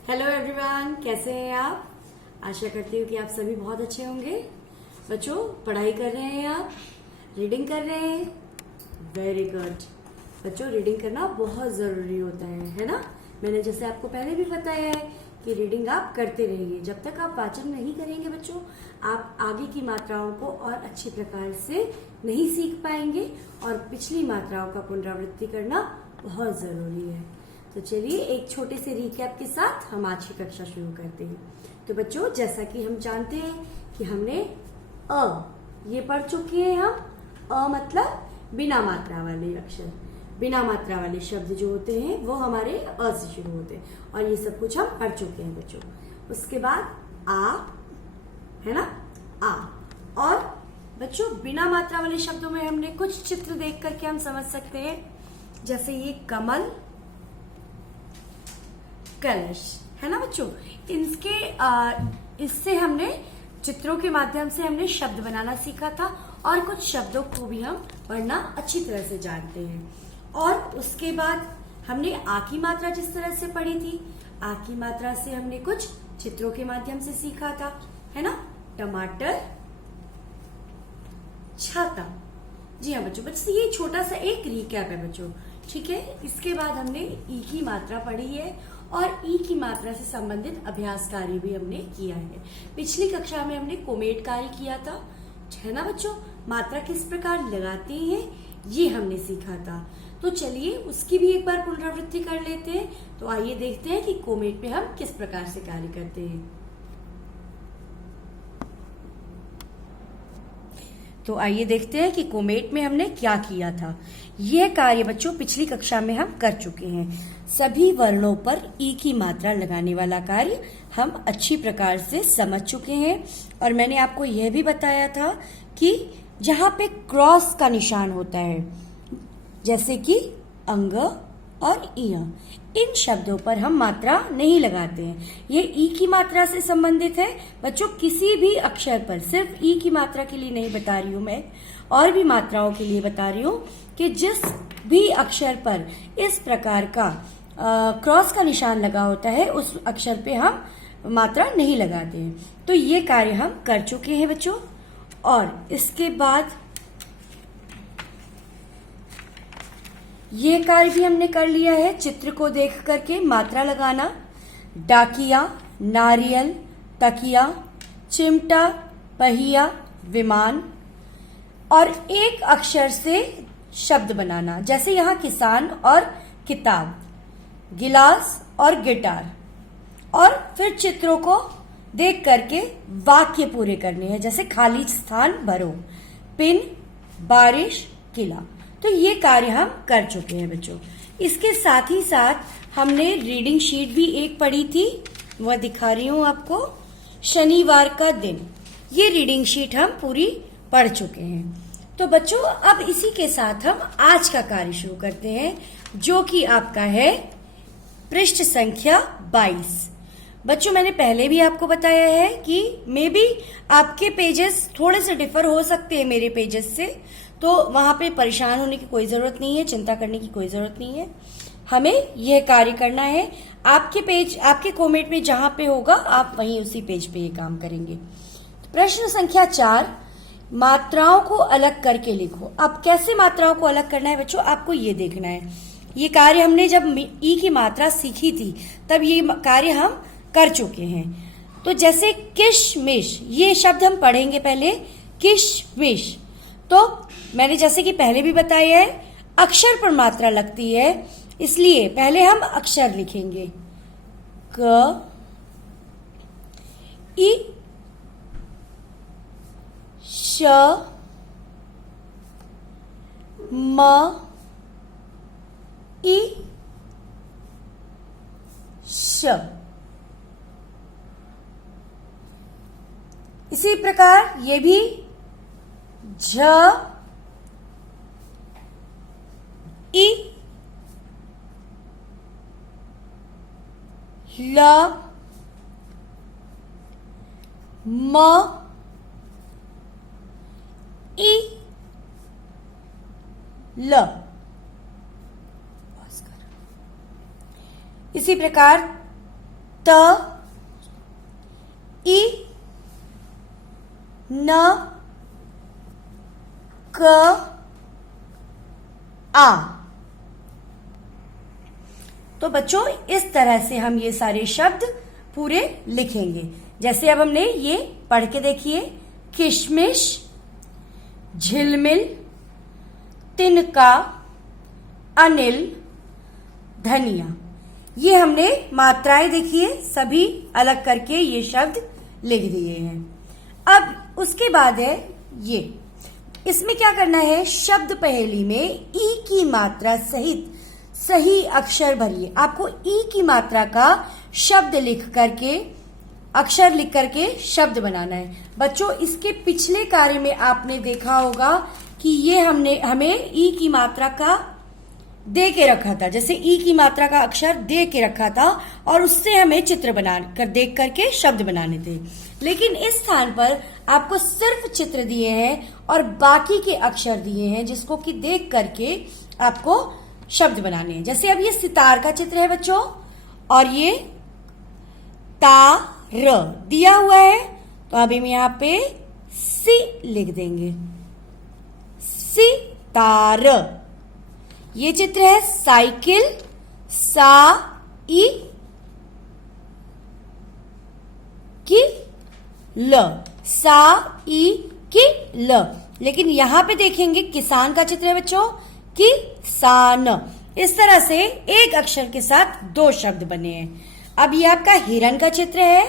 Hello everyone, कैसे हैं आप। आशा करती हूँ कि आप सभी बहुत अच्छे होंगे। बच्चों, पढ़ाई कर रहे हैं आप, रीडिंग कर रहे हैं। Very good. बच्चों, रीडिंग करना बहुत ज़रूरी होता है ना। मैंने जैसे आपको पहले भी बताया है कि रीडिंग आप करते रहिए। जब तक आप वाचन नहीं करेंगे बच्चों, आप आगे की मात्राओं को और अच्छी प्रकार से नहीं सीख पाएंगे और पिछली मात्राओं का पुनरावृत्ति करना बहुत ज़रूरी है। तो चलिए एक छोटे से रिकैप के साथ हम आज की कक्षा शुरू करते हैं। तो बच्चों, जैसा कि हम जानते हैं कि हमने ये पढ़ चुके हैं। हम मतलब बिना मात्रा वाले अक्षर, बिना मात्रा वाले शब्द जो होते हैं वो हमारे से शुरू होते हैं और ये सब कुछ हम पढ़ चुके हैं बच्चों। उसके बाद आ है ना, आ। और बच्चों, बिना मात्रा वाले शब्दों में हमने कुछ चित्र देख करके हम समझ सकते हैं, जैसे ये कमल, कलश, है ना बच्चों। इससे हमने चित्रों के माध्यम से हमने शब्द बनाना सीखा था और कुछ शब्दों को भी हम पढ़ना अच्छी तरह से जानते हैं। और उसके बाद हमने आ की मात्रा जिस तरह से पढ़ी थी, आ की मात्रा से हमने कुछ चित्रों के माध्यम से सीखा था, है ना। टमाटर, छाता। जी हाँ बच्चों, बस ये छोटा सा एक रिकैप है बच्चों, ठीक है। इसके बाद हमने ई की मात्रा पढ़ी है और ई की मात्रा से संबंधित अभ्यास कार्य भी हमने किया है। पिछली कक्षा में हमने कोमेट कार्य किया था, है ना बच्चों। मात्रा किस प्रकार लगाते हैं ये हमने सीखा था। तो चलिए उसकी भी एक बार पुनरावृत्ति कर लेते हैं। तो आइए देखते हैं कि कोमेट में हम किस प्रकार से कार्य करते हैं। तो आइए देखते हैं कि कोमेट में हमने क्या किया था। यह कार्य बच्चों पिछली कक्षा में हम कर चुके हैं। सभी वर्णों पर ई की मात्रा लगाने वाला कार्य हम अच्छी प्रकार से समझ चुके हैं। और मैंने आपको यह भी बताया था कि जहाँ पे क्रॉस का निशान होता है, जैसे कि अंग और इय, इन शब्दों पर हम मात्रा नहीं लगाते हैं। ये ई की मात्रा से संबंधित है बच्चों। किसी भी अक्षर पर, सिर्फ ई की मात्रा के लिए नहीं बता रही हूं मैं, और भी मात्राओं के लिए बता रही हूं कि जिस भी अक्षर पर इस प्रकार का क्रॉस का निशान लगा होता है उस अक्षर पे हम मात्रा नहीं लगाते हैं। तो ये कार्य हम कर चुके हैं बच्चों। और इसके बाद ये कार्य भी हमने कर लिया है, चित्र को देख करके मात्रा लगाना। डाकिया, नारियल, तकिया, चिमटा, पहिया, विमान। और एक अक्षर से शब्द बनाना, जैसे यहाँ किसान और किताब, गिलास और गिटार। और फिर चित्रों को देख करके वाक्य पूरे करने हैं, जैसे खाली स्थान भरो, पिन, बारिश, किला। तो ये कार्य हम कर चुके हैं बच्चों। इसके साथ ही साथ हमने रीडिंग शीट भी एक पढ़ी थी, वह दिखा रही हूं आपको। शनिवार का दिन, ये रीडिंग शीट हम पूरी पढ़ चुके हैं। तो बच्चों, अब इसी के साथ हम आज का कार्य शुरू करते हैं, जो कि आपका है पृष्ठ संख्या 22। बच्चों, मैंने पहले भी आपको बताया है कि मे बी आपके पेजेस थोड़े से डिफर हो सकते हैं मेरे पेजेस से, तो वहां पे परेशान होने की कोई जरूरत नहीं है, चिंता करने की कोई जरूरत नहीं है। हमें यह कार्य करना है। आपके पेज, आपके कोमेट में जहां पे होगा आप वहीं उसी पेज पे ये काम करेंगे। प्रश्न संख्या 4, मात्राओं को अलग करके लिखो। अब कैसे मात्राओं को अलग करना है बच्चों, आपको ये देखना है। ये कार्य हमने जब ई की मात्रा सीखी थी तब ये कार्य हम कर चुके हैं। तो जैसे किशमिश, ये शब्द हम पढ़ेंगे पहले, किशमिश। तो मैंने जैसे कि पहले भी बताया है, अक्षर पर मात्रा लगती है, इसलिए पहले हम अक्षर लिखेंगे। क, ई, श, म, ई, श। इसी प्रकार ये भी झ, ई, ल, म, ई, ल। इसी प्रकार त, इ, न, क, आ। तो बच्चों इस तरह से हम ये सारे शब्द पूरे लिखेंगे। जैसे अब हमने ये पढ़ के देखिए, किशमिश, झिलमिल, तिनका, अनिल, धनिया। ये हमने मात्राएं देखिए सभी अलग करके ये शब्द लिख दिए हैं। अब उसके बाद है ये, इसमें क्या करना है, शब्द पहेली में ई की मात्रा सहित सही अक्षर भरिए। आपको ई की मात्रा का शब्द लिख करके, अक्षर लिख करके शब्द बनाना है। बच्चों इसके पिछले कार्य में आपने देखा होगा कि ये हमें ई की मात्रा का दे के रखा था, जैसे ई की मात्रा का अक्षर दे के रखा था और उससे हमें चित्र बना कर देख करके शब्द बनाने थे। लेकिन इस स्थान पर आपको सिर्फ चित्र दिए हैं और बाकी के अक्षर दिए हैं जिसको कि देख करके आपको शब्द बनाने हैं। जैसे अब ये सितार का चित्र है बच्चों, और ये तार दिया हुआ है, तो अभी हम यहाँ पे सी लिख देंगे, सितार। ये चित्र है साइकिल, सा ई की ल, सा ई की ल। लेकिन यहां पे देखेंगे किसान का चित्र है बच्चों, किसान। इस तरह से एक अक्षर के साथ दो शब्द बने हैं। अब ये आपका हिरन का चित्र है,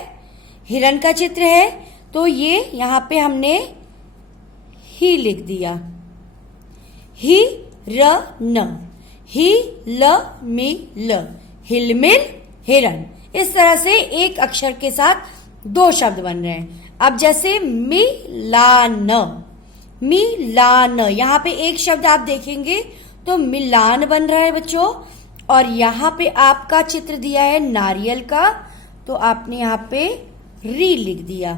हिरन का चित्र है, तो ये यहां पे हमने ही लिख दिया, ही र न, ही ल मी ल, हिलमिल हिरन। इस तरह से एक अक्षर के साथ दो शब्द बन रहे हैं। अब जैसे मिलान, मिलान, यहाँ पे एक शब्द आप देखेंगे तो मिलान बन रहा है बच्चों। और यहाँ पे आपका चित्र दिया है नारियल का, तो आपने यहाँ पे री लिख दिया,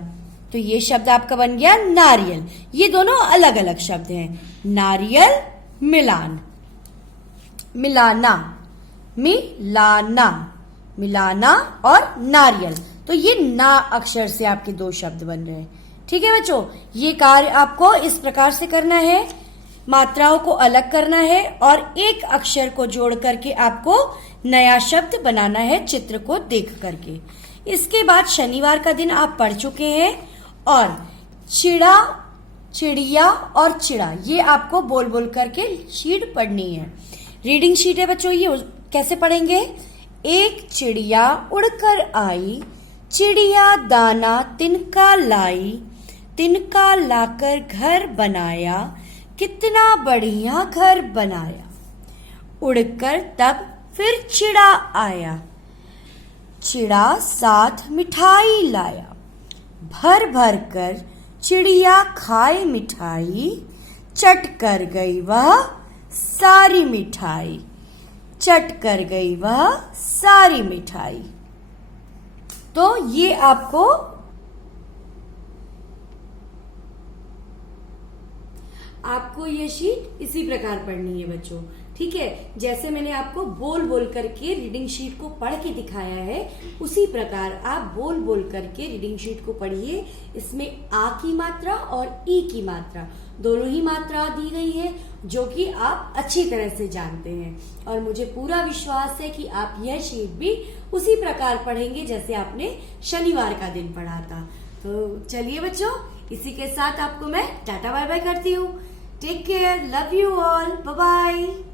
तो ये शब्द आपका बन गया नारियल। ये दोनों अलग अलग शब्द हैं, नारियल, मिलान, मिलाना, मिलाना, मिलाना और नारियल। तो ये ना अक्षर से आपके दो शब्द बन रहे हैं। ठीक है बच्चों, ये कार्य आपको इस प्रकार से करना है, मात्राओं को अलग करना है और एक अक्षर को जोड़ करके आपको नया शब्द बनाना है चित्र को देख करके। इसके बाद शनिवार का दिन आप पढ़ चुके हैं और चिड़ा, चिड़िया और चिड़ा, ये आपको बोल बोल करके शीट पढ़नी है। रीडिंग शीट है बच्चों, ये कैसे पढ़ेंगे, एक चिड़िया उड़कर आई, चिड़िया दाना तिनका लाई, तिनका लाकर घर बनाया, कितना बढ़िया घर बनाया, उड़कर तब फिर चिड़ा आया, चिड़ा साथ मिठाई लाया, भर भर कर चिड़िया खाए मिठाई, चट कर गई वह सारी मिठाई, चट कर गई वह सारी मिठाई। तो ये आपको ये शीट इसी प्रकार पढ़नी है बच्चों। ठीक है, जैसे मैंने आपको बोल बोल करके रीडिंग शीट को पढ़ के दिखाया है, उसी प्रकार आप बोल बोल करके रीडिंग शीट को पढ़िए। इसमें आ की मात्रा और ई की मात्रा दोनों ही मात्रा दी गई है, जो कि आप अच्छी तरह से जानते हैं और मुझे पूरा विश्वास है कि आप यह शीट भी उसी प्रकार पढ़ेंगे जैसे आपने शनिवार का दिन पढ़ा था। तो चलिए बच्चों, इसी के साथ आपको मैं टाटा बाय बाय करती हूँ। Take care, love you all, bye bye.